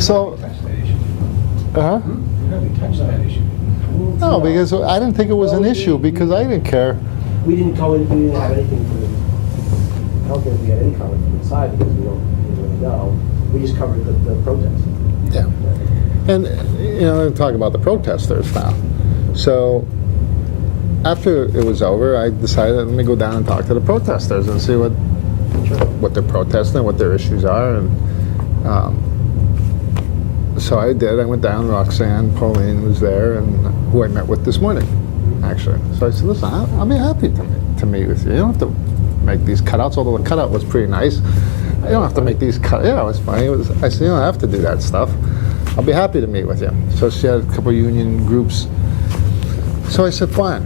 So, uh-huh. No, because I didn't think it was an issue, because I didn't care. We didn't go in, we didn't have anything from, I don't think we had any comment from inside because we didn't really know. We just covered the protest. Yeah. And, you know, talk about the protesters now. So, after it was over, I decided, let me go down and talk to the protesters and see what they're protesting, what their issues are. And so I did. I went down. Roxanne, Pauline was there, and who I met with this morning, actually. So I said, listen, I'll be happy to meet with you. You don't have to make these cutouts, although the cutout was pretty nice. You don't have to make these cutouts. Yeah, it was funny. I said, you don't have to do that stuff. I'll be happy to meet with you. So she had a couple of union groups. So I said, fine,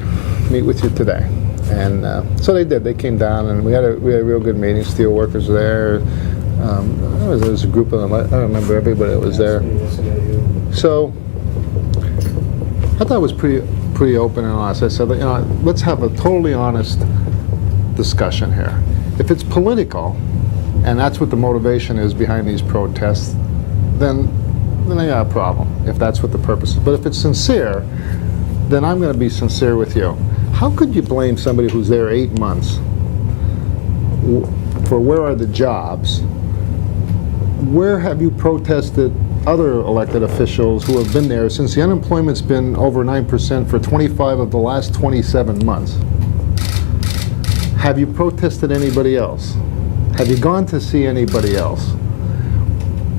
meet with you today. And so they did. They came down, and we had a real good meeting. Steel workers were there. There was a group of them. I don't remember everybody that was there. So I thought it was pretty open and honest. I said, you know, let's have a totally honest discussion here. If it's political, and that's what the motivation is behind these protests, then I got a problem, if that's what the purpose is. But if it's sincere, then I'm going to be sincere with you. How could you blame somebody who's there 8 months for where are the jobs? Where have you protested other elected officials who have been there since the unemployment's been over 9% for 25 of the last 27 months? Have you protested anybody else? Have you gone to see anybody else?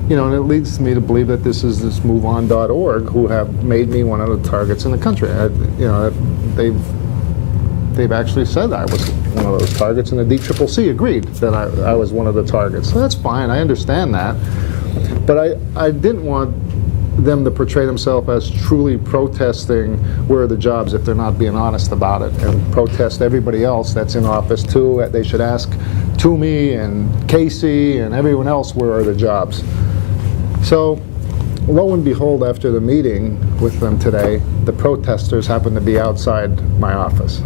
You know, and it leads me to believe that this is this MoveOn.org who have made me one of the targets in the country. You know, they've actually said I was one of those targets, and the DCCC agreed that I was one of the targets. So that's fine, I understand that. But I didn't want them to portray themselves as truly protesting where are the jobs if they're not being honest about it, and protest everybody else that's in office too. They should ask Toomey and Casey and everyone else where are the jobs. So lo and behold, after the meeting with them today, the protesters happened to be outside my office.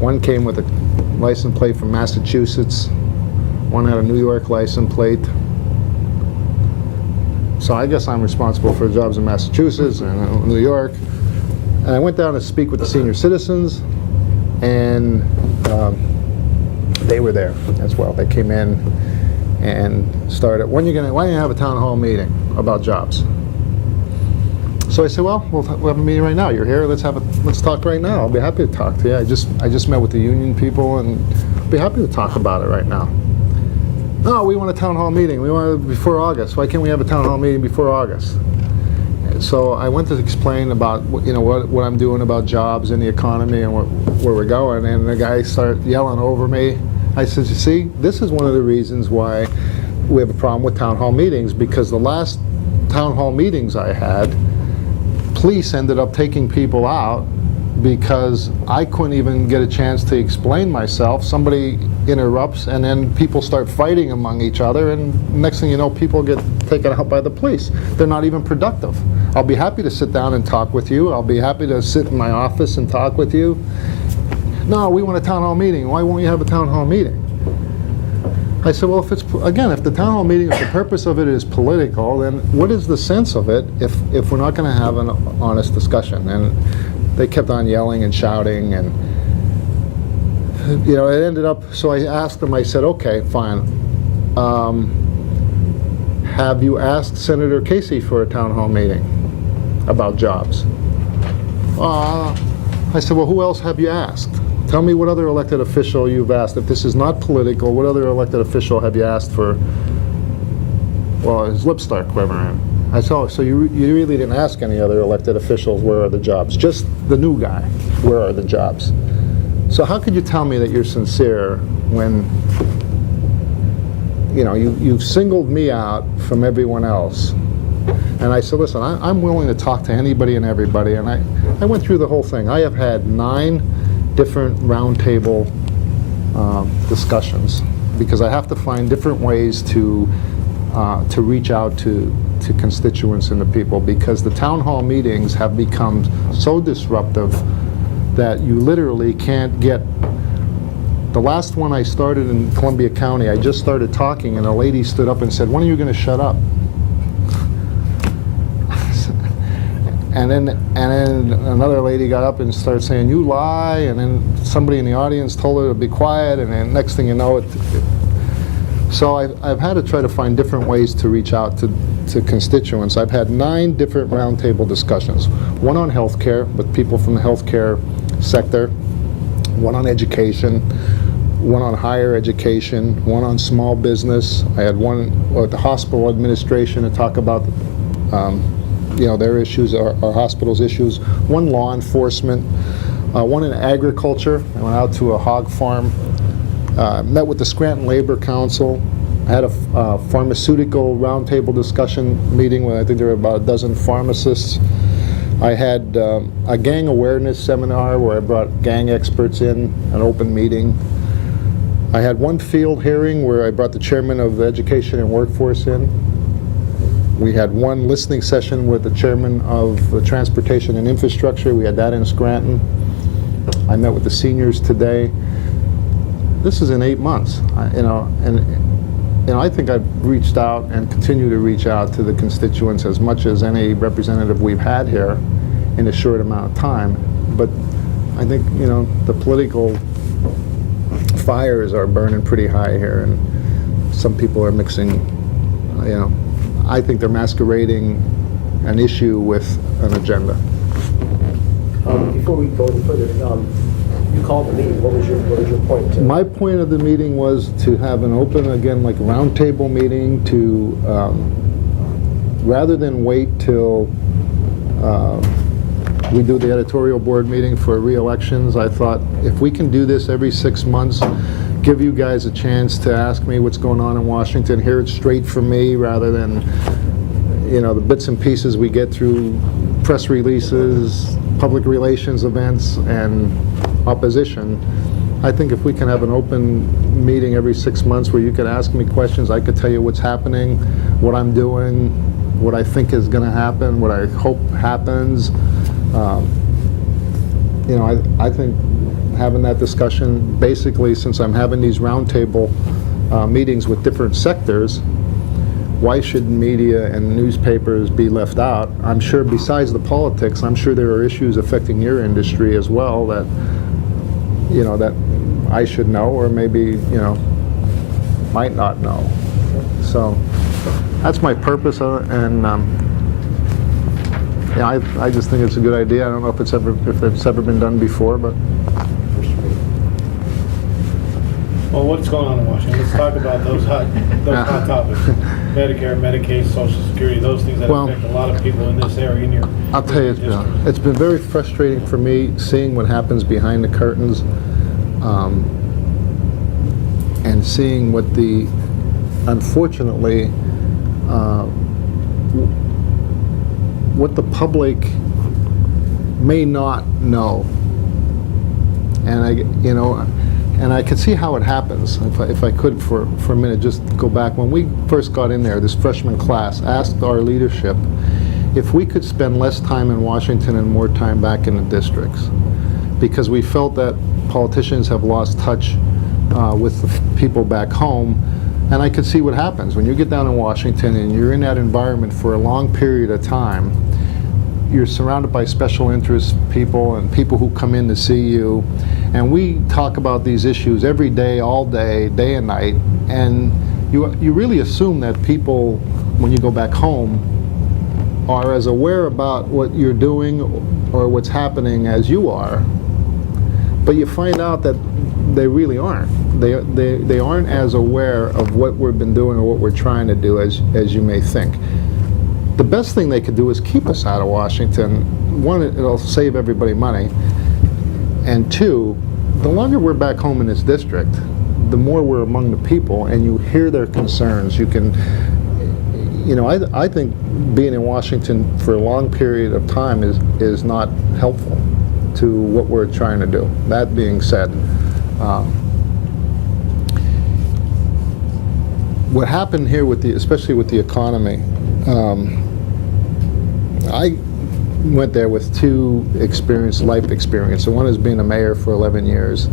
One came with a license plate from Massachusetts, one had a New York license plate. So I guess I'm responsible for jobs in Massachusetts and New York. And I went down to speak with the senior citizens, and they were there as well. They came in and started, why don't you have a town hall meeting about jobs? So I said, well, we'll have a meeting right now. You're here, let's talk right now. I'll be happy to talk to you. I just met with the union people, and I'll be happy to talk about it right now. No, we want a town hall meeting. We want it before August. Why can't we have a town hall meeting before August? And so I went to explain about what I'm doing about jobs and the economy and where we're going, and the guy started yelling over me. I said, you see, this is one of the reasons why we have a problem with town hall meetings, because the last town hall meetings I had, police ended up taking people out because I couldn't even get a chance to explain myself. Somebody interrupts, and then people start fighting among each other, and next thing you know, people get taken out by the police. They're not even productive. I'll be happy to sit down and talk with you. I'll be happy to sit in my office and talk with you. No, we want a town hall meeting. Why won't you have a town hall meeting? I said, well, if the town hall meeting, if the purpose of it is political, then what is the sense of it if we're not going to have an honest discussion? And they kept on yelling and shouting, and you know, it ended up, so I asked them, I said, okay, fine. Have you asked Senator Casey for a town hall meeting about jobs? I said, well, who else have you asked? Tell me what other elected official you've asked. If this is not political, what other elected official have you asked for? Well, his lips start quivering. I said, oh, so you really didn't ask any other elected officials where are the jobs? Just the new guy, where are the jobs? So how could you tell me that you're sincere when you've singled me out from everyone else? And I said, listen, I'm willing to talk to anybody and everybody. And I went through the whole thing. I have had 9 different roundtable discussions, because I have to find different ways to reach out to constituents and the people, because the town hall meetings have become so disruptive that you literally can't get The last one I started in Columbia County, I just started talking, and a lady stood up and said, "When are you going to shut up?" And then another lady got up and started saying, "You lie," and then somebody in the audience told her to be quiet, and then next thing you know, so I've had to try to find different ways to reach out to constituents. I've had 9 different roundtable discussions. One on healthcare with people from the healthcare sector, one on education, one on higher education, one on small business. I had one with the hospital administration to talk about their issues, our hospital's issues, one law enforcement, one in agriculture. I went out to a hog farm, met with the Scranton Labor Council. I had a pharmaceutical roundtable discussion meeting where I think there were about a dozen pharmacists. I had a gang awareness seminar where I brought gang experts in, an open meeting. I had one field hearing where I brought the chairman of the Education and Workforce in. We had one listening session with the chairman of the Transportation and Infrastructure. We had that in Scranton. I met with the seniors today. This is in 8 months, I think I've reached out and continue to reach out to the constituents as much as any representative we've had here in a short amount of time. But I think, the political fires are burning pretty high here, and some people are mixing, I think they're masquerading an issue with an agenda. Before we go any further, you called the meeting. What was your point? My point of the meeting was to have an open, again, like roundtable meeting to, rather than wait till we do the editorial board meeting for re-elections, I thought if we can do this every 6 months, give you guys a chance to ask me what's going on in Washington, hear it straight from me rather than, the bits and pieces we get through press releases, public relations events, and opposition. I think if we can have an open meeting every 6 months where you could ask me questions, I could tell you what's happening, what I'm doing, what I think is going to happen, what I hope happens. I think having that discussion, basically, since I'm having these roundtable meetings with different sectors, why should media and newspapers be left out? I'm sure besides the politics, I'm sure there are issues affecting your industry as well that, that I should know or maybe, might not know. So that's my purpose, and I just think it's a good idea. I don't know if it's ever been done before, but. Well, what's going on in Washington? Let's talk about those hot topics. Medicare, Medicaid, Social Security, those things that affect a lot of people in this area. I'll tell you, it's been very frustrating for me seeing what happens behind the curtains, and seeing what unfortunately, what the public may not know. And I could see how it happens. If I could for a minute just go back, when we first got in there, this freshman class asked our leadership if we could spend less time in Washington and more time back in the districts, because we felt that politicians have lost touch with the people back home. And I could see what happens when you get down in Washington and you're in that environment for a long period of time. You're surrounded by special interest people and people who come in to see you. And we talk about these issues every day, all day, day and night. And you really assume that people, when you go back home, are as aware about what you're doing or what's happening as you are. But you find out that they really aren't. They aren't as aware of what we've been doing or what we're trying to do as you may think. The best thing they could do is keep us out of Washington. One, it'll save everybody money. And two, the longer we're back home in this district, the more we're among the people and you hear their concerns. You can, I think being in Washington for a long period of time is not helpful to what we're trying to do. That being said, what happened here especially with the economy, I went there with 2 life experiences. One is being a mayor for 11 years.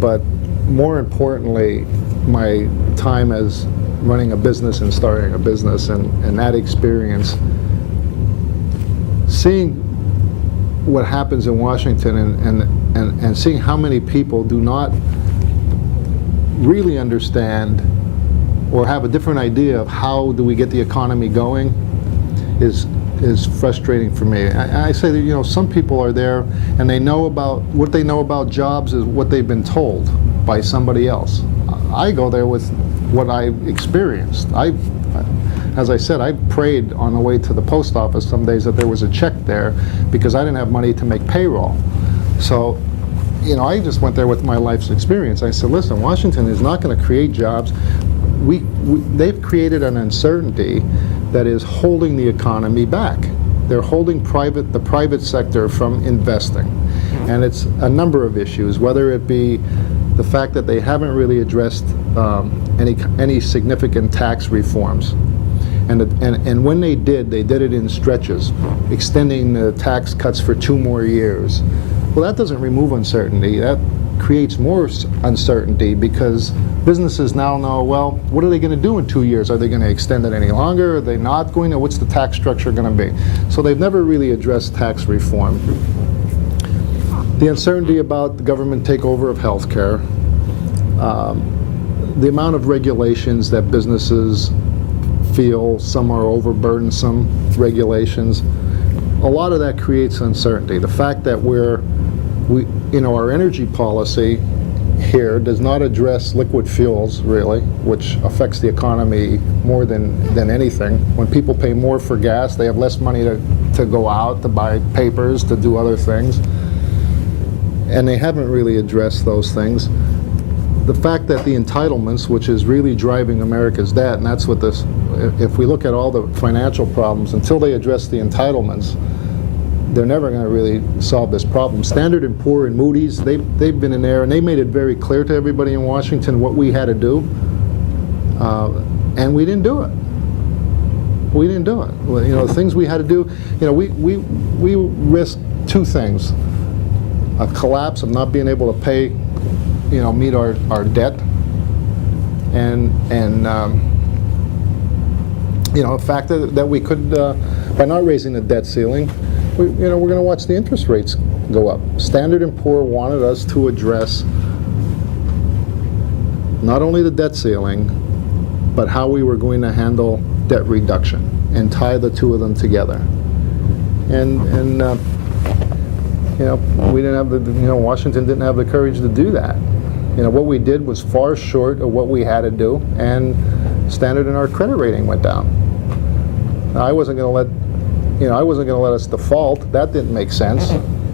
but more importantly, my time as running a business and starting a business, and that experience, seeing what happens in Washington and seeing how many people do not really understand or have a different idea of how do we get the economy going is frustrating for me. I say that, you know, some people are there and they know about, what they know about jobs is what they've been told by somebody else. I go there with what I experienced. As I said, I prayed on the way to the post office some days that there was a check there because I didn't have money to make payroll. So, you know, I just went there with my life's experience. I said, listen, Washington is not going to create jobs. They've created an uncertainty that is holding the economy back. They're holding the private sector from investing. And it's a number of issues, whether it be the fact that they haven't really addressed any significant tax reforms. And when they did it in stretches, extending the tax cuts for 2 more years. Well, that doesn't remove uncertainty. That creates more uncertainty because businesses now know, well, what are they going to do in 2 years? Are they going to extend it any longer? Are they not going to? What's the tax structure going to be? So they've never really addressed tax reform. The uncertainty about the government takeover of healthcare, the amount of regulations that businesses feel, some are overburdensome regulations. A lot of that creates uncertainty. The fact that our energy policy here does not address liquid fuels, really, which affects the economy more than anything. When people pay more for gas, they have less money to go out, to buy papers, to do other things. And they haven't really addressed those things. The fact that the entitlements, which is really driving America's debt, and that's what this, if we look at all the financial problems, until they address the entitlements, they're never going to really solve this problem. Standard & Poor and Moody's, they've been in there, and they made it very clear to everybody in Washington what we had to do, and we didn't do it. We didn't do it. Well, you know, the things we had to do, you know, we risked 2 things: a collapse of not being able to pay, you know, meet our debt, and you know, the fact that we could, by not raising the debt ceiling, we're going to watch the interest rates go up. Standard & Poor wanted us to address not only the debt ceiling, but how we were going to handle debt reduction and tie the 2 of them together. And you know, we didn't have Washington didn't have the courage to do that. You know, what we did was far short of what we had to do, and Standard & our credit rating went down. Now, I wasn't going to let us default. That didn't make sense,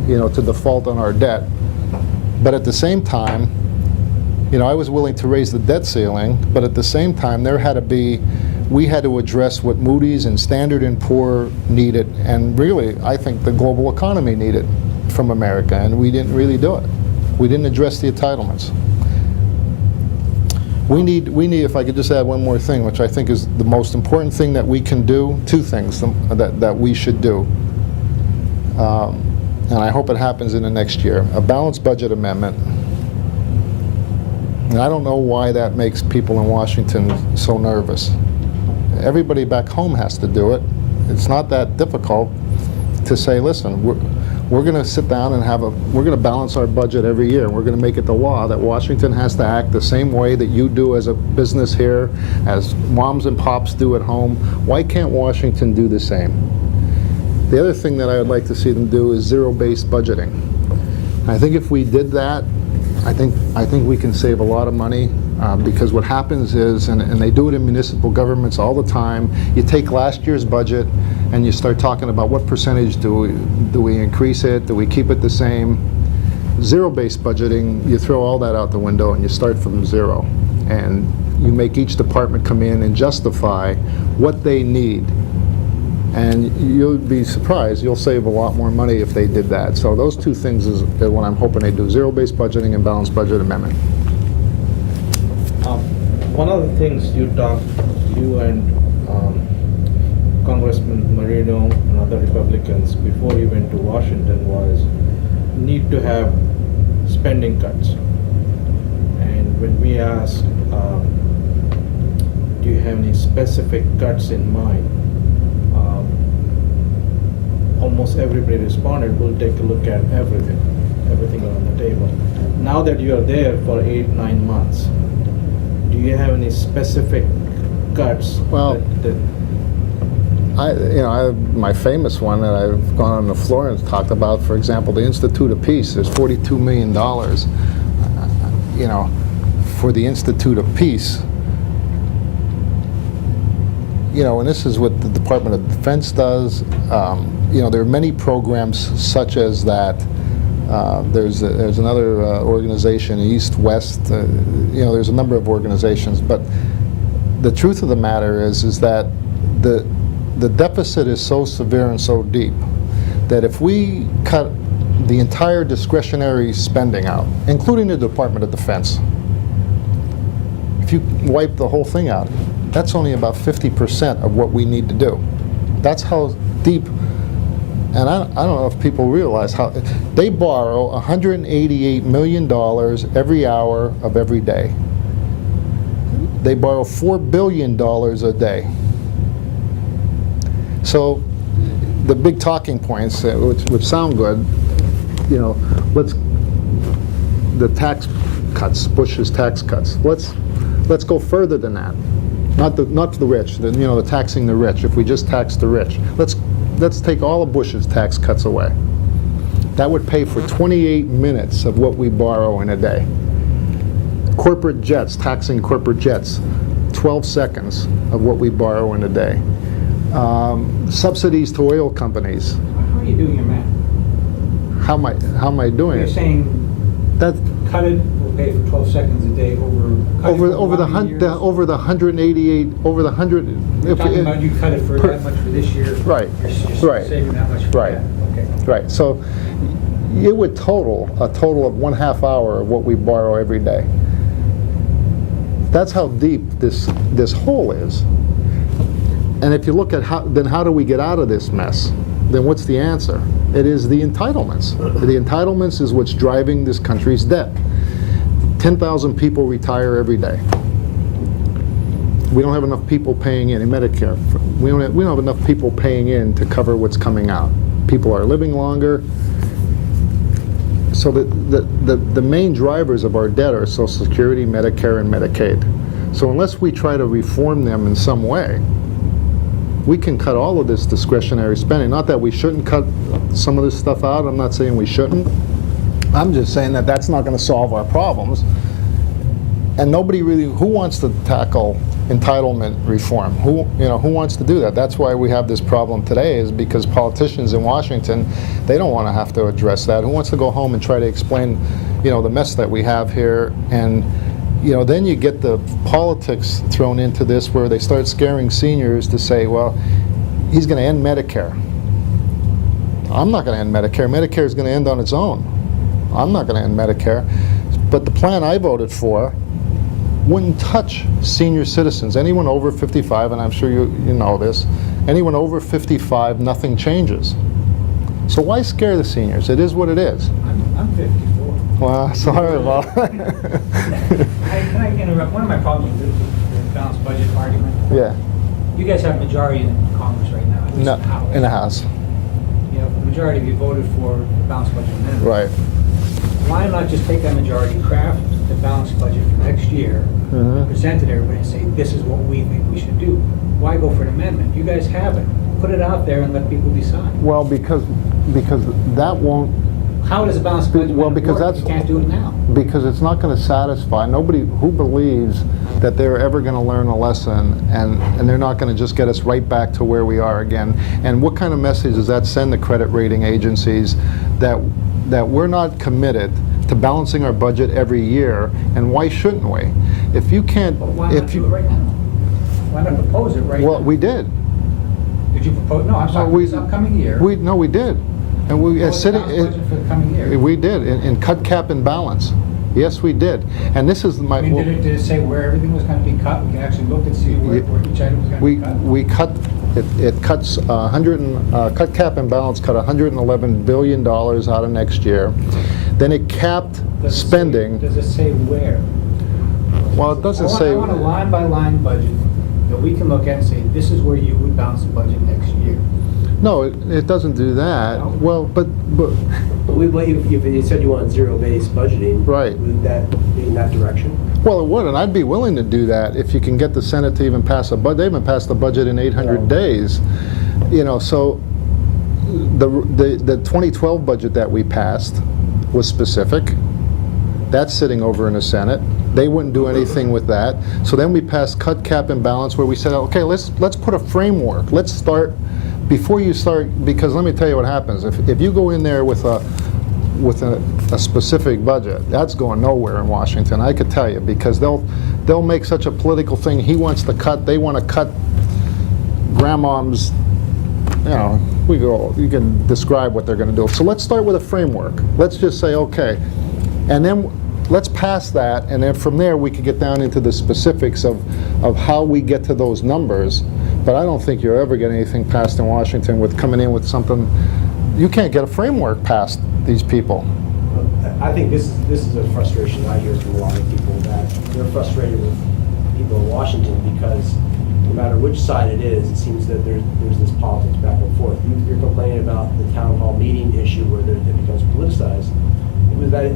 you know, to default on our debt. But at the same time, you know, I was willing to raise the debt ceiling, but at the same time, we had to address what Moody's and Standard & Poor needed, and really, I think the global economy needed from America, and we didn't really do it. We didn't address the entitlements. We need, if I could just add one more thing, which I think is the most important thing that we can do, 2 things that we should do, and I hope it happens in the next year: a balanced budget amendment. And I don't know why that makes people in Washington so nervous. Everybody back home has to do it. It's not that difficult to say, listen, we're going to sit down and we're going to balance our budget every year, and we're going to make it the law that Washington has to act the same way that you do as a business here, as moms and pops do at home. Why can't Washington do the same? The other thing that I would like to see them do is zero-based budgeting. I think if we did that, I think we can save a lot of money, because what happens is, and they do it in municipal governments all the time, you take last year's budget and you start talking about what percentage do we increase it, do we keep it the same. Zero-based budgeting, you throw all that out the window and you start from 0. And you make each department come in and justify what they need. And you'll be surprised, you'll save a lot more money if they did that. So those 2 things is what I'm hoping they do: zero-based budgeting and balanced budget amendment. One of the things you and Congressman Marino and other Republicans before you went to Washington was need to have spending cuts. me ask, do you have any specific cuts in mind? Almost everybody responded, we'll take a look at everything on the table. Now that you are there for 8-9 months, do you have any specific cuts? Well, that my famous one that I've gone on the floor and talked about, for example, the Institute of Peace. There's $42 million, for the Institute of Peace. And this is what the Department of Defense does. There are many programs such as that. There's another organization, East, West. There's a number of organizations. But the truth of the matter is that the deficit is so severe and so deep that if we cut the entire discretionary spending out, including the Department of Defense, if you wipe the whole thing out, that's only about 50% of what we need to do. That's how deep, and I don't know if people realize how, they borrow $188 million every hour of every day. They borrow $4 billion a day. So the big talking points, which sound good, the tax cuts, Bush's tax cuts. Let's go further than that. Not the rich, the taxing the rich. If we just tax the rich, let's take all of Bush's tax cuts away. That would pay for 28 minutes of what we borrow in a day. Corporate jets, taxing corporate jets, 12 seconds of what we borrow in a day. Subsidies to oil companies. How are you doing your math? How am I doing You're it? saying That cut it, we'll pay for 12 seconds a day over the 188 over the 100. You're talking about you cut it for that much for this year. Right. You're Right. saving that much for Right. that. Okay. Right. So it would total a total of 1/2 hour of what we borrow every day. That's how deep this hole is. And if you look at how do we get out of this mess? Then what's the answer? It is the entitlements. The entitlements is what's driving this country's debt. 10,000 people retire every day. We don't have enough people paying in Medicare. We don't have enough people paying in to cover what's coming out. People are living longer. So the main drivers of our debt are Social Security, Medicare, and Medicaid. So unless we try to reform them in some way, we can cut all of this discretionary spending. Not that we shouldn't cut some of this stuff out. I'm not saying we shouldn't. I'm just saying that that's not going to solve our problems. And nobody really, who wants to tackle entitlement reform? Who wants to do that? That's why we have this problem today, is because politicians in Washington, they don't want to have to address that. Who wants to go home and try to explain, the mess that we have here? And then you get the politics thrown into this, where they start scaring seniors to say, well, he's going to end Medicare. I'm not going to end Medicare. Medicare is going to end on its own. I'm not going to end Medicare. But the plan I voted for wouldn't touch senior citizens. Anyone over 55, and I'm sure you know this, anyone over 55, nothing changes. So why scare the seniors? It is what it is. I'm 54. Well, sorry about Can I interrupt? One of my problems with the balanced budget argument, Yeah. you guys have majority in Congress right now. At least No, in the House. in the House. The majority of you voted for the balanced budget amendment. Right. Why not just take that majority, craft the balanced budget for next year, Mhm. present it to everybody and say, this is what we think we should do? Why go for an amendment? You guys have it. Put it out there and let people decide. Well, because that won't, How does a balanced budget Well, amendment because work? that's- You can't do it now. because it's not going to satisfy nobody who believes that they're ever going to learn a lesson, and they're not going to just get us right back to where we are again. And what kind of message does that send the credit rating agencies that we're not committed to balancing our budget every year? And why shouldn't we? If you can't, But why not do it right now? Why not propose it right now? well, we did. Did you propose? No, I'm talking this upcoming year. We did, and we Propose a sitting. balanced budget for the coming year. We did in cut, cap, and balance. Yes, we did. And this is my. I mean, did it say where everything was going to be cut? We can actually look and see where each item was going to be cut. We cut. It cuts cut, cap, and balance cut $111 billion out of next year. Then it capped Does it say- spending. Does it say where? Well, it doesn't say. I want a line-by-line budget that we can look at and say, this is where you would balance the budget next year. No, it doesn't do that. No? Well, but If you said you want zero-based budgeting, Right. wouldn't that be in that direction? well, it would, and I'd be willing to do that if you can get the Senate to even pass a budget. They haven't passed the budget in 800 Yeah. days. You know, so the 2012 budget that we passed was specific. That's sitting over in the Senate. They wouldn't do anything with that. So then we passed cut, cap, and balance, where we said, okay, let's put a framework. Let's start before you start, because let me tell you what happens. If you go in there with a specific budget, that's going nowhere in Washington. I could tell you, because they'll make such a political thing. He wants to cut. They want to cut grandmom's. You know, you can describe what they're going to do. So let's start with a framework. Let's just say, okay, and then let's pass that, and then from there we can get down into the specifics of how we get to those numbers. But I don't think you're ever getting anything passed in Washington with coming in with something. You can't get a framework past these people. I think this is a frustration I hear from a lot of people, that they're frustrated with people in Washington because no matter which side it is, it seems that there's this politics back and forth. You're complaining about the town hall meeting issue where it becomes politicized.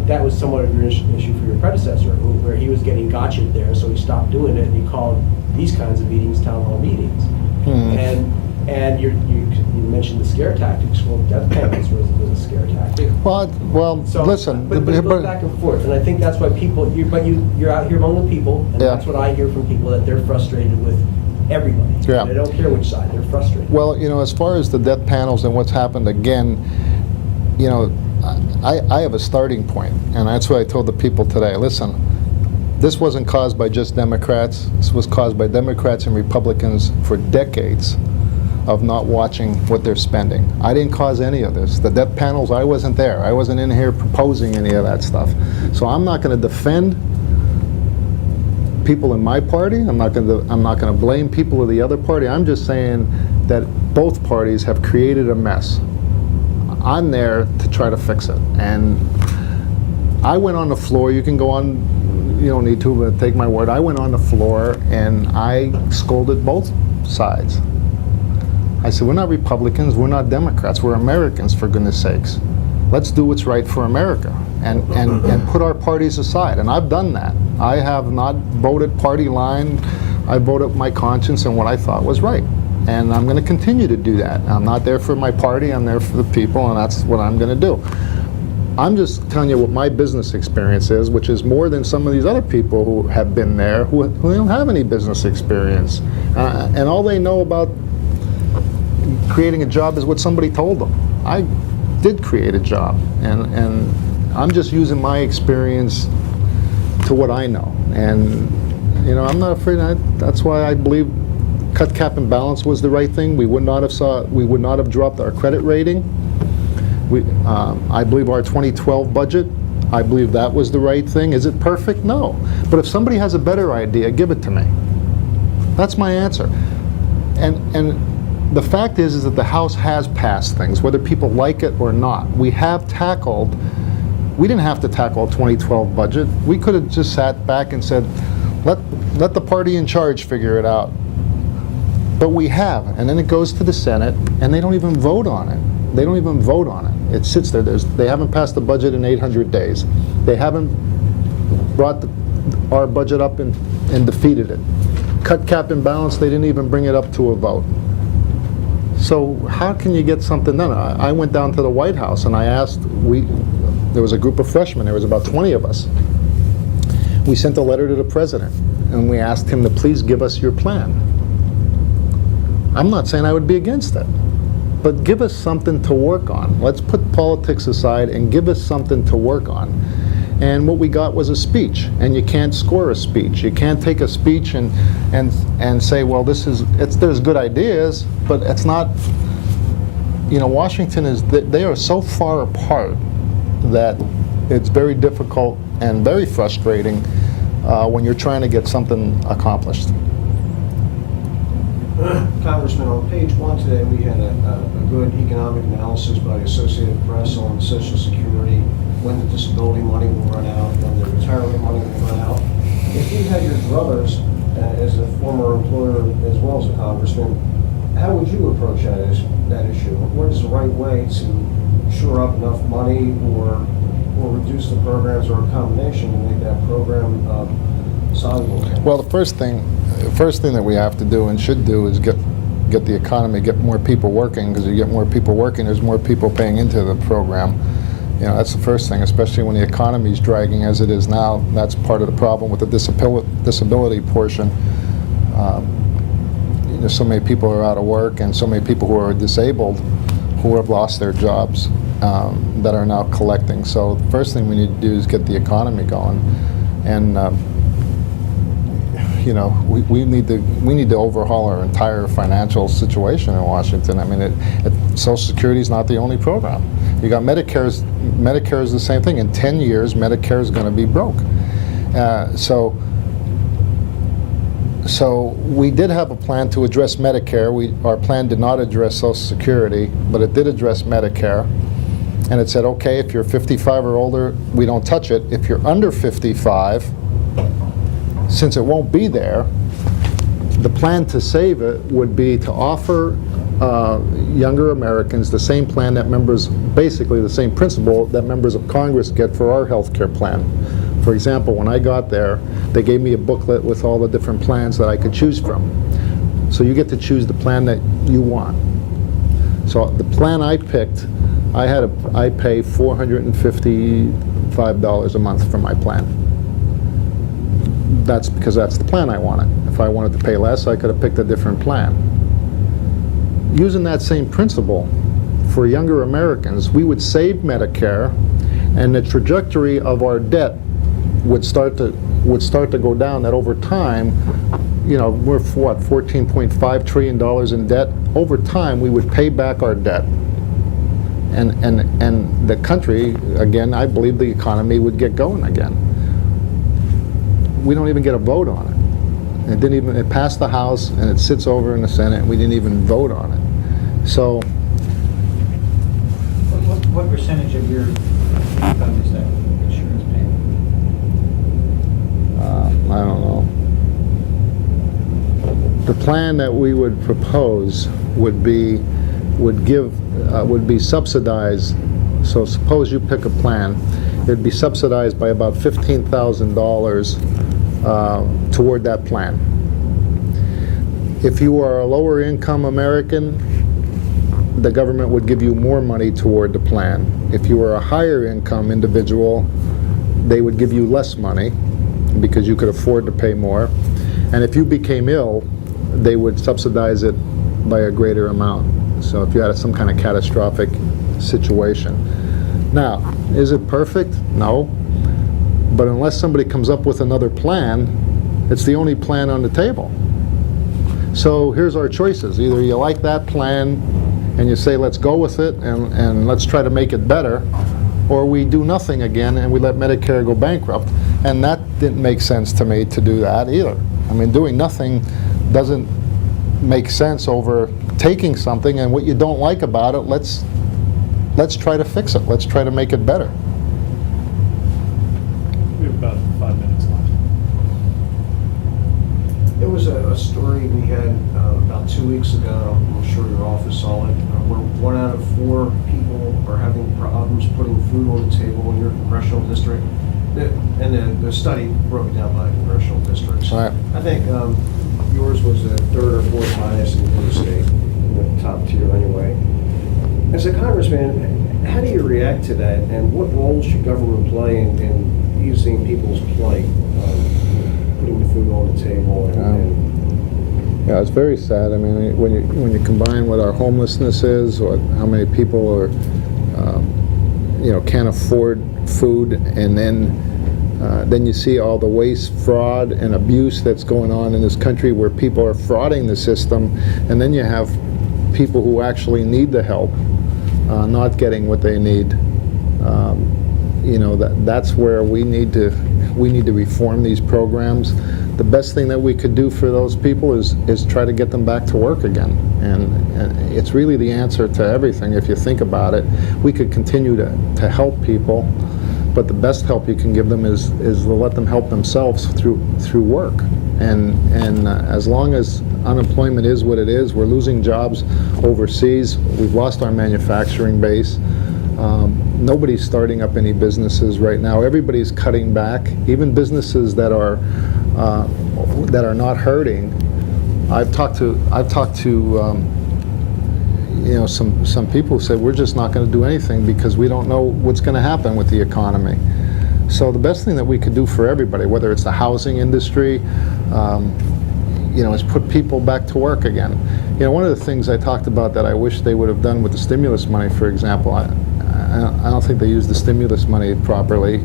That was somewhat of your issue for your predecessor, where he was getting gotcha'd there, so he stopped doing it and he called these kinds of meetings town hall meetings. And you mentioned the scare tactics. Well, death panels was a scare tactic. Well, So, listen. but it goes back and forth, and I think that's why people. You're out here among the people, and Yeah. that's what I hear from people, that they're frustrated with everybody. Yeah. They don't care which side. They're frustrated. Well, you know, as far as the death panels and what's happened again, you know, I have a starting point, and that's what I told the people today. Listen, this wasn't caused by just Democrats. This was caused by Democrats and Republicans for decades of not watching what they're spending. I didn't cause any of this. The death panels, I wasn't there. I wasn't in here proposing any of that stuff. So I'm not going to defend people in my party. I'm not going to blame people of the other party. I'm just saying that both parties have created a mess. I'm there to try to fix it. And I went on the floor. You can go on, you don't need to, but take my word. I went on the floor and I scolded both sides. I said, we're not Republicans, we're not Democrats, we're Americans, for goodness sakes. Let's do what's right for America and put our parties aside. And I've done that. I have not voted party line. I voted my conscience and what I thought was right. And I'm going to continue to do that. I'm not there for my party, I'm there for the people, and that's what I'm going to do. I'm just telling you what my business experience is, which is more than some of these other people who have been there who don't have any business experience. And all they know about creating a job is what somebody told them. I did create a job, and I'm just using my experience to what I know. And you know, I'm not afraid. That's why I believe cut, cap, and balance was the right thing. We would not have dropped our credit rating. I believe our 2012 budget, I believe that was the right thing. Is it perfect? No. But if somebody has a better idea, give it to me. That's my answer. And the fact is that the House has passed things, whether people like it or not. We didn't have to tackle a 2012 budget. We could have just sat back and said, let the party in charge figure it out. But we have, and then it goes to the Senate, and they don't even vote on it. They don't even vote on it. It sits there. They haven't passed the budget in 800 days. They haven't brought our budget up and defeated it. Cut, cap, and balance, they didn't even bring it up to a vote. So how can you get something done? I went down to the White House and I asked, there was a group of freshmen, there was about 20 of us. We sent a letter to the president and we asked him to please give us your plan. I'm not saying I would be against it, but give us something to work on. Let's put politics aside and give us something to work on. And what we got was a speech, and you can't score a speech. You can't take a speech and say, well, there's good ideas, but it's not, you know, Washington they are so far apart that it's very difficult and very frustrating when you're trying to get something accomplished. Congressman, on page 1 today, we had a good economic analysis by the Associated Press on Social Security, when the disability money will run out, when the retirement money will run out. If if you had your druthers as a former employer as well as a congressman, how would you approach that issue? What is the right way to shore up enough money or reduce the programs or a combination to make that program soluble? Well, the first thing that we have to do and should do is get the economy, get more people working, because you get more people working, there's more people paying into the program. You know, that's the first thing, especially when the economy is dragging as it is now. That's part of the problem with the disability portion. There's so many people who are out of work and so many people who are disabled who have lost their jobs that are now collecting. So the first thing we need to do is get the economy going. And you know, we need to overhaul our entire financial situation in Washington. I mean, Social Security is not the only program. You got Medicare is the same thing. In 10 years, Medicare is going to be broke. So we did have a plan to address Medicare. Our plan did not address Social Security, but it did address Medicare. And it said, okay, if you're 55 or older, we don't touch it. If you're under 55, since it won't be there, the plan to save it would be to offer younger Americans the same plan that basically the same principle that members of Congress get for our health care plan. For example, when I got there, they gave me a booklet with all the different plans that I could choose from. So you get to choose the plan that you want. So the plan I picked, I pay $455 a month for my plan. That's because that's the plan I wanted. If I wanted to pay less, I could have picked a different plan. Using that same principle for younger Americans, we would save Medicare, and the trajectory of our debt would start to go down. That over time, you know, we're what, $14.5 trillion in debt. Over time, we would pay back our debt, and the country, again, I believe the economy would get going again. We don't even get a vote on it. It passed the House and it sits over in the Senate, and we didn't even vote on it. So, What percentage of your income is that insurance paying? I don't know. The plan that we would propose would be subsidized. So suppose you pick a plan, it'd be subsidized by about $15,000 toward that plan. If you are a lower income American, the government would give you more money toward the plan. If you were a higher income individual, they would give you less money because you could afford to pay more. And if you became ill, they would subsidize it by a greater amount. So if you had some kind of catastrophic situation. Now, is it perfect? No. But unless somebody comes up with another plan, it's the only plan on the table. So here's our choices. Either you like that plan and you say, let's go with it and let's try to make it better, or we do nothing again and we let Medicare go bankrupt. And that didn't make sense to me to do that either. I mean, doing nothing doesn't make sense over taking something, and what you don't like about it, let's try to fix it. Let's try to make it better. We have about 5 minutes left. There was a story we had about 2 weeks ago, I'm sure your office saw it, where 1 out of 4 people are having problems putting food on the table in your congressional district. And the study broke it down by congressional districts. Right. I think yours was the 3rd or 4th highest in the state, in the top tier anyway. As a congressman, how do you react to that, and what role should government play in easing people's plight, putting the food on the table? Yeah, it's very sad. I mean, when you combine what our homelessness is, how many people are, can't afford food, and then you see all the waste, fraud, and abuse that's going on in this country, where people are frauding the system, and then you have people who actually need the help not getting what they need. That's where we need to reform these programs. The best thing that we could do for those people is try to get them back to work again. And it's really the answer to everything if you think about it. We could continue to help people, but the best help you can give them is to let them help themselves through work. And as long as unemployment is what it is, we're losing jobs overseas, we've lost our manufacturing base. Nobody's starting up any businesses right now. Everybody's cutting back, even businesses that are not hurting. I've talked to you know, some people who said we're just not going to do anything because we don't know what's going to happen with the economy. So the best thing that we could do for everybody, whether it's the housing industry, you know, is put people back to work again. You know, one of the things I talked about that I wish they would have done with the stimulus money, for example, I don't think they used the stimulus money properly.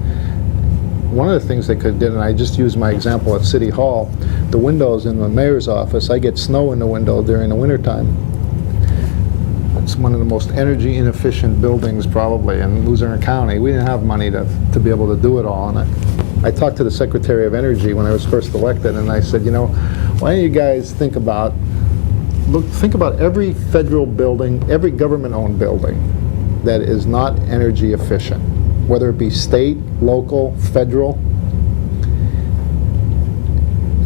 One of the things they could have did, and I just used my example at City Hall, the windows in the mayor's office, I get snow in the window during the wintertime. It's one of the most energy inefficient buildings probably in Luzerne County. We didn't have money to be able to do it all. And I talked to the Secretary of Energy when I was first elected, and I said, you know, why don't you guys think about every federal building, every government-owned building that is not energy efficient, whether it be state, local, federal,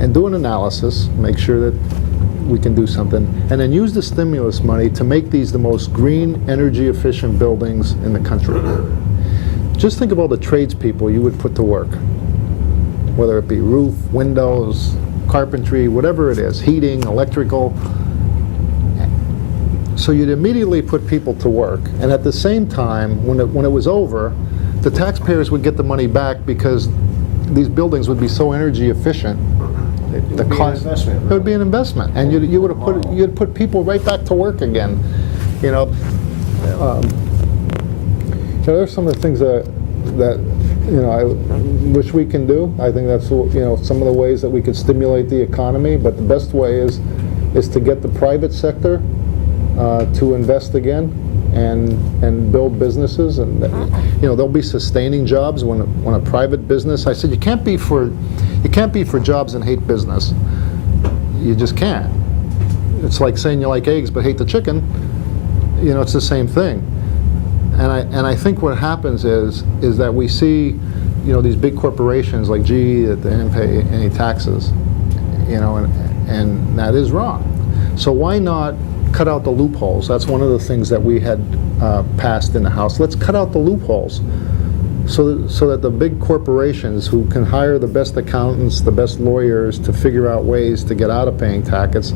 and do an analysis, make sure that we can do something, and then use the stimulus money to make these the most green, energy efficient buildings in the country. Just think of all the tradespeople you would put to work, whether it be roof, windows, carpentry, whatever it is, heating, electrical. So you'd immediately put people to work, and at the same time, when it was over, the taxpayers would get the money back because these buildings would be so energy efficient. The cost, it would be an investment, and you'd put people right back to work again. You know, so there's some of the things that you know I wish we can do. I think that's, you know, some of the ways that we could stimulate the economy. But the best way is to get the private sector to invest again and build businesses, and you know, there'll be sustaining jobs when a private business. I said you can't be for jobs and hate business. You just can't. It's like saying you like eggs but hate the chicken. You know, it's the same thing. And I think what happens is that we see, you know, these big corporations like GE that they didn't pay any taxes, you know, and that is wrong. So why not cut out the loopholes? That's one of the things that we had passed in the House. Let's cut out the loopholes so that the big corporations who can hire the best accountants, the best lawyers to figure out ways to get out of paying taxes,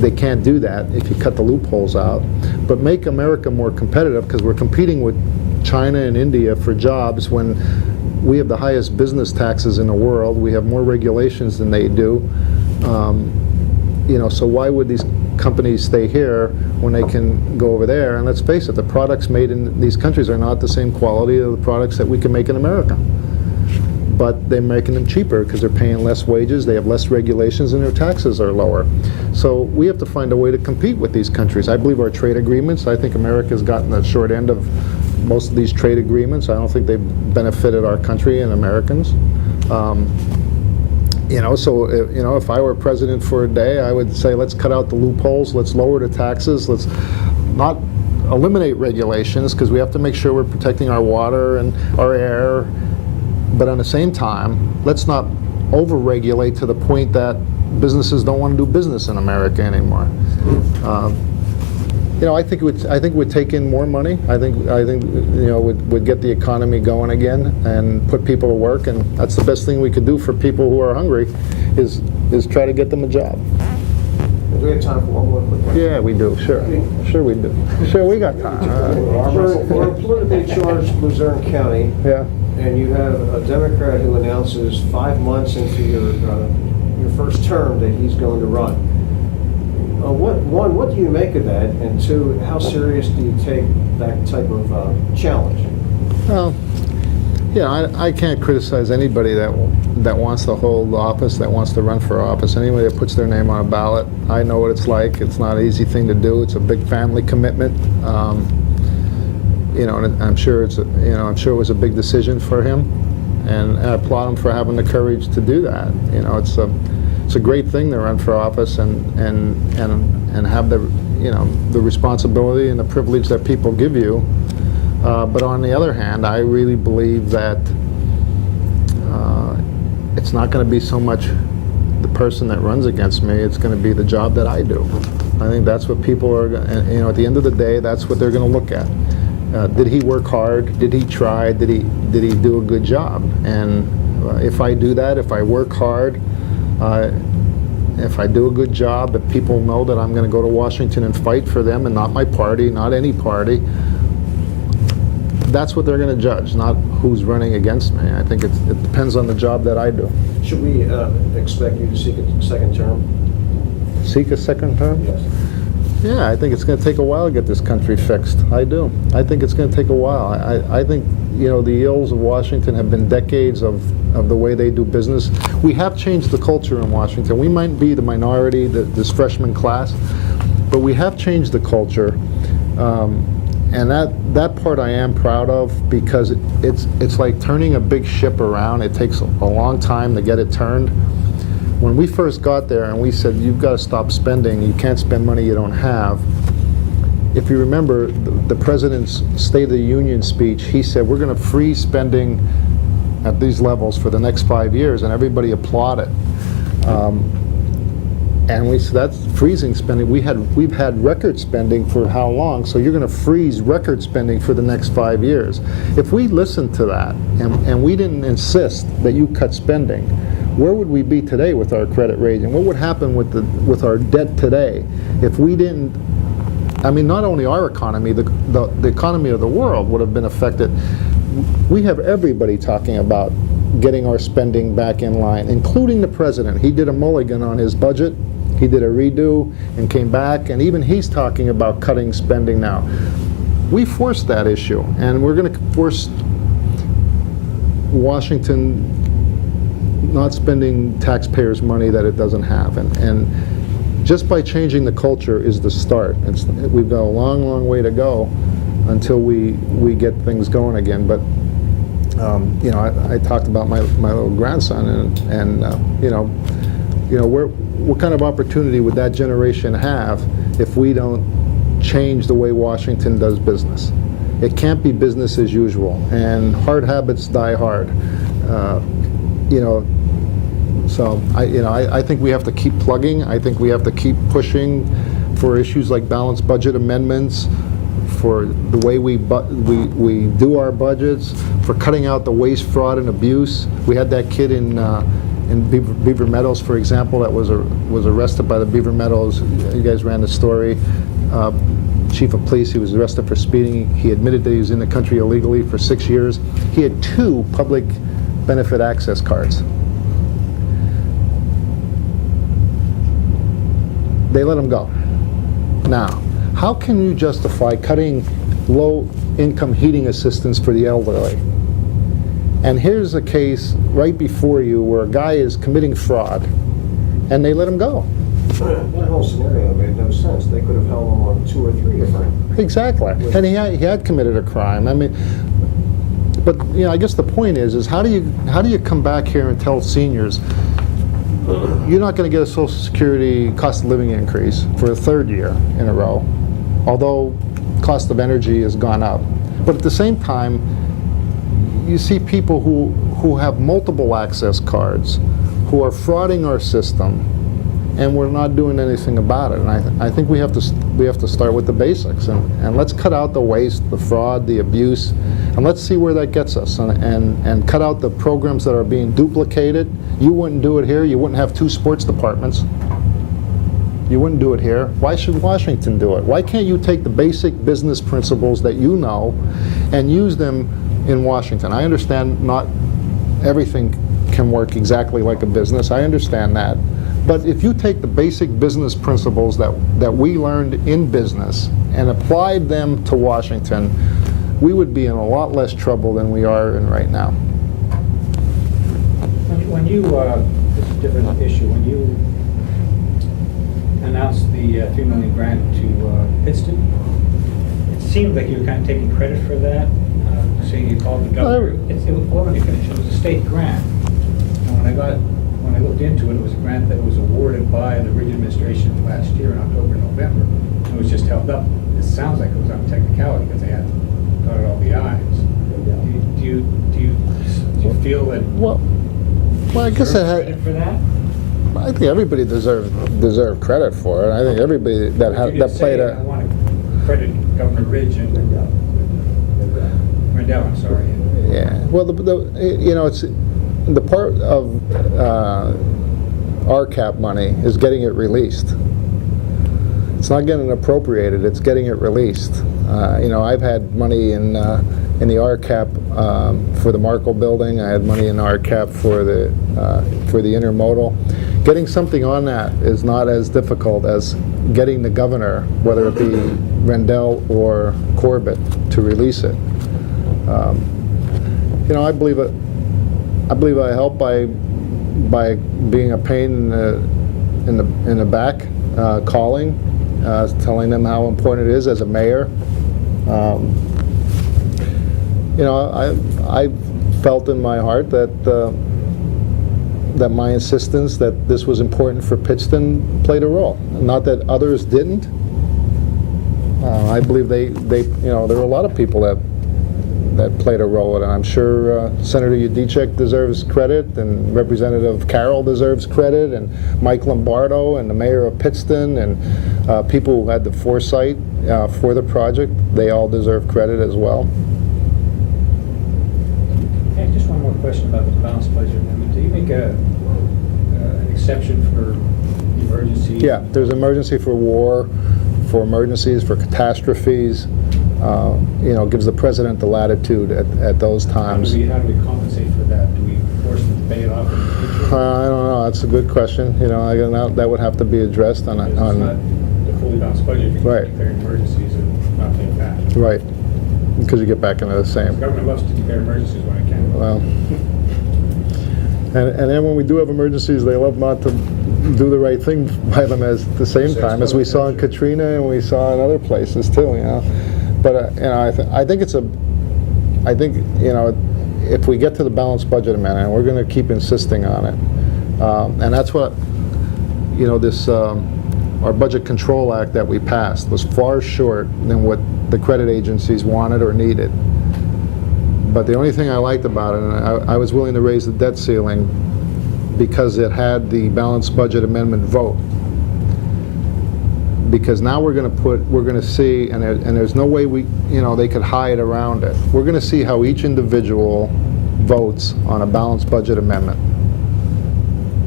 they can't do that if you cut the loopholes out. But make America more competitive, because we're competing with China and India for jobs when we have the highest business taxes in the world. We have more regulations than they do. You know, so why would these companies stay here when they can go over there? And let's face it, the products made in these countries are not the same quality of the products that we can make in America. But they're making them cheaper because they're paying less wages, they have less regulations, and their taxes are lower. So we have to find a way to compete with these countries. I believe our trade agreements, I think America's gotten the short end of most of these trade agreements. I don't think they've benefited our country and Americans. You know, so you know, if I were president for a day, I would say let's cut out the loopholes, let's lower the taxes, let's not eliminate regulations, because we have to make sure we're protecting our water and our air, but at the same time, let's not over-regulate to the point that businesses don't want to do business in America anymore. You know, I think it would take in more money. I think you know, would get the economy going again and put people to work, and that's the best thing we could do for people who are hungry, is try to get them a job. Do we have time for one more quick question? Yeah, we do. Sure we do. Sure, we got time. We're a politically charged Luzerne County, Yeah. and you have a Democrat who announces 5 months into your first term that he's going to run. What do you make of that? And two, how serious do you take that type of challenge? Well, yeah, I can't criticize anybody that wants to hold office, that wants to run for office. Anybody that puts their name on a ballot, I know what it's like. It's not an easy thing to do. It's a big family commitment. You know, and I'm sure it was a big decision for him, and I applaud him for having the courage to do that. You know, it's a great thing to run for office and have the, you know, the responsibility and the privilege that people give you But on the other hand, I really believe that it's not going to be so much the person that runs against me, it's going to be the job that I do. I think that's what people are, at the end of the day, that's what they're going to look at. Did he work hard? Did he try? Did he do a good job? And if I do that, if I work hard, if I do a good job, if people know that I'm going to go to Washington and fight for them and not my party, not any party, that's what they're going to judge, not who's running against me. I think it depends on the job that I do. Should we expect you to seek a second term? Seek a second term? Yes. Yeah, I think it's going to take a while to get this country fixed. I do. I think it's going to take a while. I think, the ills of Washington have been decades of the way they do business. We have changed the culture in Washington. We might be the minority, this freshman class, but we have changed the culture. And that part I am proud of, because it's like turning a big ship around. It takes a long time to get it turned. When we first got there and we said, you've got to stop spending, you can't spend money you don't have. If you remember the President's State of the Union speech, he said, we're going to freeze spending at these levels for the next 5 years, and everybody applauded. And we said, that's freezing spending. We've had record spending for how long? So you're going to freeze record spending for the next 5 years. If we listened to that and we didn't insist that you cut spending, where would we be today with our credit rating? What would happen with our debt today if we didn't? I mean, not only our economy, the economy of the world would have been affected. We have everybody talking about getting our spending back in line, including the president. He did a mulligan on his budget. He did a redo and came back, and even he's talking about cutting spending now. We forced that issue, and we're going to force Washington not spending taxpayers' money that it doesn't have. And just by changing the culture is the start. We've got a long, long way to go until we get things going again. But I talked about my little grandson, and what kind of opportunity would that generation have if we don't change the way Washington does business? It can't be business as usual, and hard habits die hard. So I think we have to keep plugging. I think we have to keep pushing for issues like balanced budget amendments, for the way we do our budgets, for cutting out the waste, fraud, and abuse. We had that kid in Beaver Meadows, for example, that was arrested by the Beaver Meadows. You guys ran the story. Chief of police, he was arrested for speeding. He admitted that he was in the country illegally for 6 years. He had 2 public benefit access cards. They let him go. Now, how can you justify cutting low-income heating assistance for the elderly? And here's a case right before you where a guy is committing fraud, and they let him go. That whole scenario made no sense. They could have held him on 2 or 3 different. Exactly, and he had committed a crime. I mean, but I guess the point is how do you come back here and tell seniors you're not going to get a Social Security cost of living increase for a 3rd year in a row, although cost of energy has gone up. But at the same time, you see people who have multiple access cards, who are frauding our system, and we're not doing anything about it. And I think we have to start with the basics, and let's cut out the waste, the fraud, the abuse, and let's see where that gets us, and cut out the programs that are being duplicated. You wouldn't do it here. You wouldn't have 2 sports departments. You wouldn't do it here. Why should Washington do it? Why can't you take the basic business principles that you know and use them in Washington? I understand not everything can work exactly like a business. I understand that. But if you take the basic business principles that we learned in business and applied them to Washington, we would be in a lot less trouble than we are in right now. When you, this is a different issue, when you announced the $3 million grant to Pittston, it seemed like you were kind of taking credit for that, saying you called the governor. Well, let me finish. It was a state grant. And when I looked into it, it was a grant that was awarded by the Reagan administration last year in October, November. It was just held up. It sounds like it was on technicality because they had dotted all the i's. Do you feel that Well, I guess deserve I credit had. for that? I think everybody deserve credit for it. I think everybody that You did that played say, I want to credit Governor Ridge and Rendell, I'm sorry. Yeah. Well, you know, it's the part of RCAP money is getting it released. It's not getting appropriated; it's getting it released. You know, I've had money in the RCAP for the Markle building. I had money in RCAP for the intermodal. Getting something on that is not as difficult as getting the governor, whether it be Rendell or Corbett, to release it. You know, I believe I help by being a pain in the back, calling, telling them how important it is as a mayor. You know, I felt in my heart that that my insistence that this was important for Pittston played a role. Not that others didn't. I believe they you know, there were a lot of people that played a role in it. I'm sure Senator Yudichak deserves credit, and Representative Carroll deserves credit, and Mike Lombardo, and the mayor of Pittston, and people who had the foresight for the project. They all deserve credit as well. Hey, just one more question about the balanced budget amendment. Do you make an exception for emergencies? Yeah, there's emergency for war, for emergencies, for catastrophes. You know, gives the president the latitude at those times. How do we compensate for that? Do we force them to pay it off in the future? I don't know. That's a good question. You know, that would have to be addressed on. It's not the fully balanced budget. You can Right. declare emergencies and not pay it back. Right, because you get back into the The same. government loves to declare emergencies when it can. Well, and then when we do have emergencies, they love not to do the right thing by them at the same time, as we saw in Katrina and we saw in other places too. You know, but you know, I think you know, if we get to the balanced budget amendment, and we're going to keep insisting on it, and that's what, you know, this our Budget Control Act that we passed was far short than what the credit agencies wanted or needed. But the only thing I liked about it, and I was willing to raise the debt ceiling because it had the balanced budget amendment vote. Because now we're going to see, and there's no way they could hide around it. We're going to see how each individual votes on a balanced budget amendment.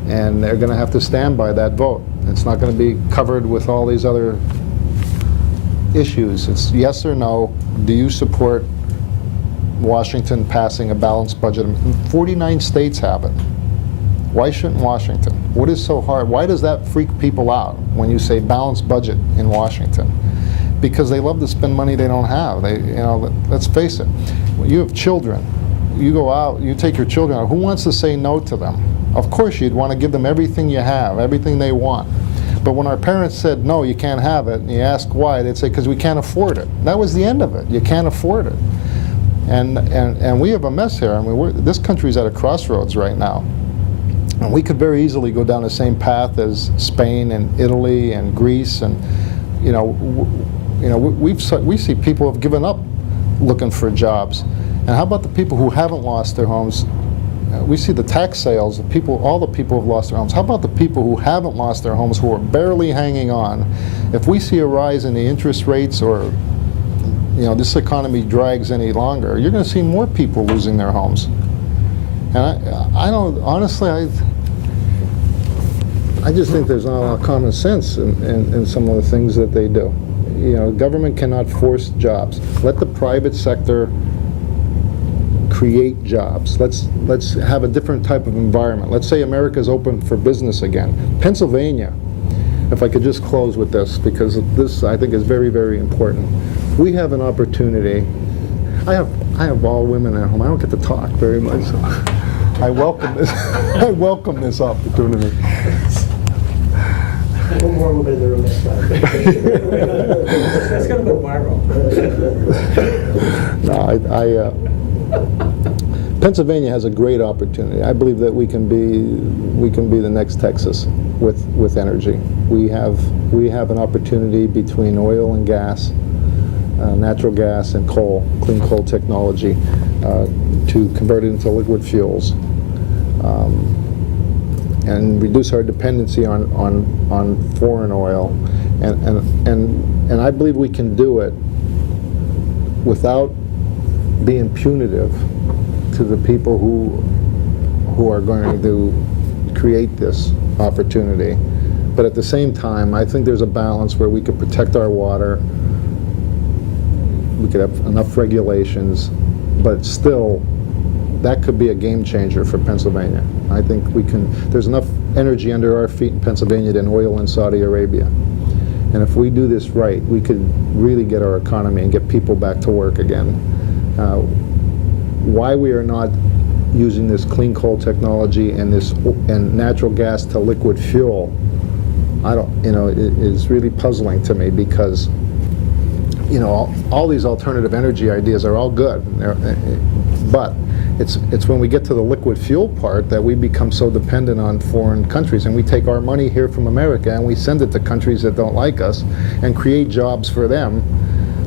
And they're going to have to stand by that vote. It's not going to be covered with all these other issues. It's yes or no. Do you support Washington passing a balanced budget? 49 states have it. Why shouldn't Washington? What is so hard? Why does that freak people out when you say balanced budget in Washington? Because they love to spend money they don't have. Let's face it. You have children. You go out, you take your children out. Who wants to say no to them? Of course you'd want to give them everything you have, everything they want. But when our parents said, no, you can't have it, and you ask why, they'd say, because we can't afford it. That was the end of it. You can't afford it. And we have a mess here. I mean, this country's at a crossroads right now. And we could very easily go down the same path as Spain and Italy and Greece, and we see people have given up looking for jobs. And how about the people who haven't lost their homes? We see the tax sales of people, all the people who have lost their homes. How about the people who haven't lost their homes, who are barely hanging on? If we see a rise in the interest rates, or this economy drags any longer, you're going to see more people losing their homes. And I don't, honestly, I just think there's not a lot of common sense in some of the things that they do. Government cannot force jobs. Let the private sector create jobs. Let's have a different type of environment. Let's say America's open for business again. Pennsylvania, if I could just close with this, because this I think is very, very important. We have an opportunity. I have all women at home. I don't get to talk very much. So I welcome this. I welcome this opportunity. One more woman in the room next time. That's going to go viral. No, Pennsylvania has a great opportunity. I believe that we can be the next Texas with energy. We have an opportunity between oil and gas. natural gas and coal, clean coal technology, to convert it into liquid fuels, and reduce our dependency on foreign oil. And I believe we can do it without being punitive to the people who are going to create this opportunity. But at the same time, I think there's a balance where we could protect our water, we could have enough regulations, but still, that could be a game changer for Pennsylvania. I think we can, there's enough energy under our feet in Pennsylvania than oil in Saudi Arabia. And if we do this right, we could really get our economy and get people back to work again. Why we are not using this clean coal technology and natural gas to liquid fuel, I don't, it is really puzzling to me, because all these alternative energy ideas are all good, but it's when we get to the liquid fuel part that we become so dependent on foreign countries, and we take our money here from America and we send it to countries that don't like us and create jobs for them,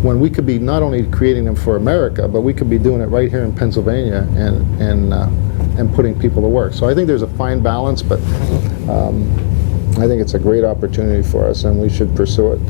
when we could be not only creating them for America, but we could be doing it right here in Pennsylvania and putting people to work. So I think there's a fine balance, but I think it's a great opportunity for us, and we should pursue it.